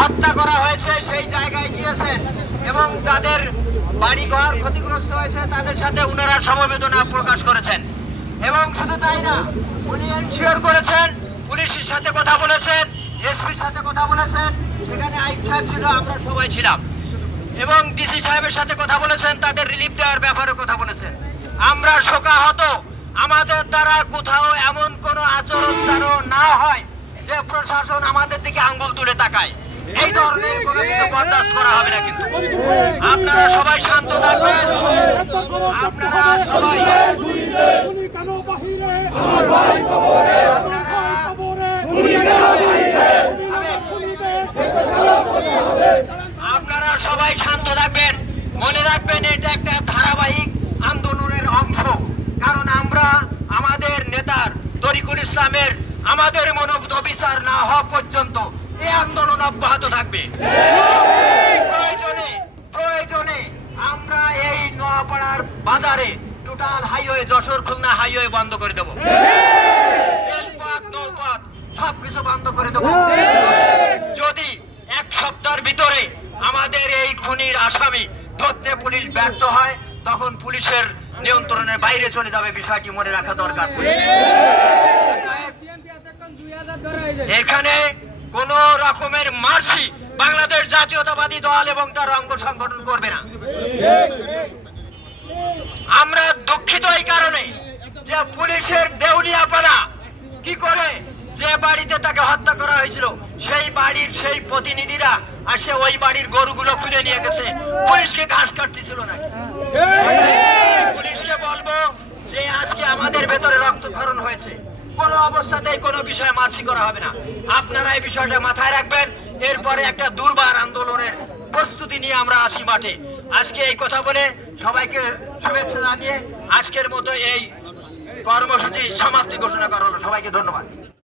হত্যা করা হয়েছে সেই জায়গায় গিয়েছেন এবং যাদের বাড়িঘর ক্ষতিগ্রস্ত হয়েছে তাদের সাথে উনারা সমবেদনা প্রকাশ করেছেন। এবং শুধু তাই না, উনি এনশিওর করেছেন, পুলিশের সাথে কথা বলেছেন, এসপির সাথে কথা বলেছেন, সেখানে আইন সাহেব ছিল, আমরা সবাই ছিলাম, এবং ডিসি সাহেবের সাথে কথা বলেছেন, তাদের রিলিফ দেওয়ার ব্যাপারে কথা বলেছেন। আমরা শোকাহত, আমাদের দ্বারা কোথাও এমন কোন আচরণ যেন না হয় যে প্রশাসন আমাদের দিকে আঙ্গুল তুলে তাকায়। এই ধরনের কোনো কিছু বরদাস্ত করা হবে না। কিন্তু আপনারা সবাই শান্ত থাকবেন, আপনারা সবাই আপনারা সবাই শান্ত থাকবেন। মনে রাখবেন এটা একটা ধারাবাহিক আন্দোলনের অংশ, কারণ আমরা আমাদের নেতার তরিকুল ইসলামের আমাদের মনোভূত বিচার না হওয়া পর্যন্ত এই আন্দোলন অব্যাহত থাকবে। প্রয়োজনে আমরা এই নোয়াপাড়ার বাজারে total highway, Jessore Khulna highway বন্ধ করে দেবো, রেলপথ নৌপথ সবকিছু বন্ধ করে দেবো। যদি এক সপ্তাহের ভিতরে আমাদের এই খুনির আসামি ধরতে পুলিশ ব্যর্থ হয়, তখন পুলিশের নিয়ন্ত্রণের বাইরে চলে যাবে। বিষয়টি মনে রাখা দরকার। এখানে কোন রকমের মার্সি বাংলাদেশ জাতীয়তাবাদী দল এবং তার অঙ্গ সংগঠন করবে না। আমরা দুঃখিত এই কারণে যে পুলিশের দেউলিয়াপানা কি করে, যে বাড়িতে তাকে হত্যা করা হয়েছিল সেই বাড়ির সেই প্রতিনিধিরা আসে ওই বাড়ির গরুগুলো খুলে নিয়ে গেছে, পুলিশকে ঘাস কাটতেছিল না। পুলিশকে বলবো যে আজকে আমাদের ভেতরে রক্তক্ষরণ হয়েছে, কোন অবস্থাতেই কোনো বিষয়ে মাছি করা হবে না। আপনারা এই বিষয়টা মাথায় রাখবেন। এরপরে একটা দুর্বার আন্দোলনের প্রস্তুতি নিয়ে আমরা আছি মাঠে। আজকে এই কথা বলে সবাইকে শুভেচ্ছা জানিয়ে আজকের মতো এই কর্মসূচি সমাপ্তি ঘোষণা করা হলো। সবাইকে ধন্যবাদ।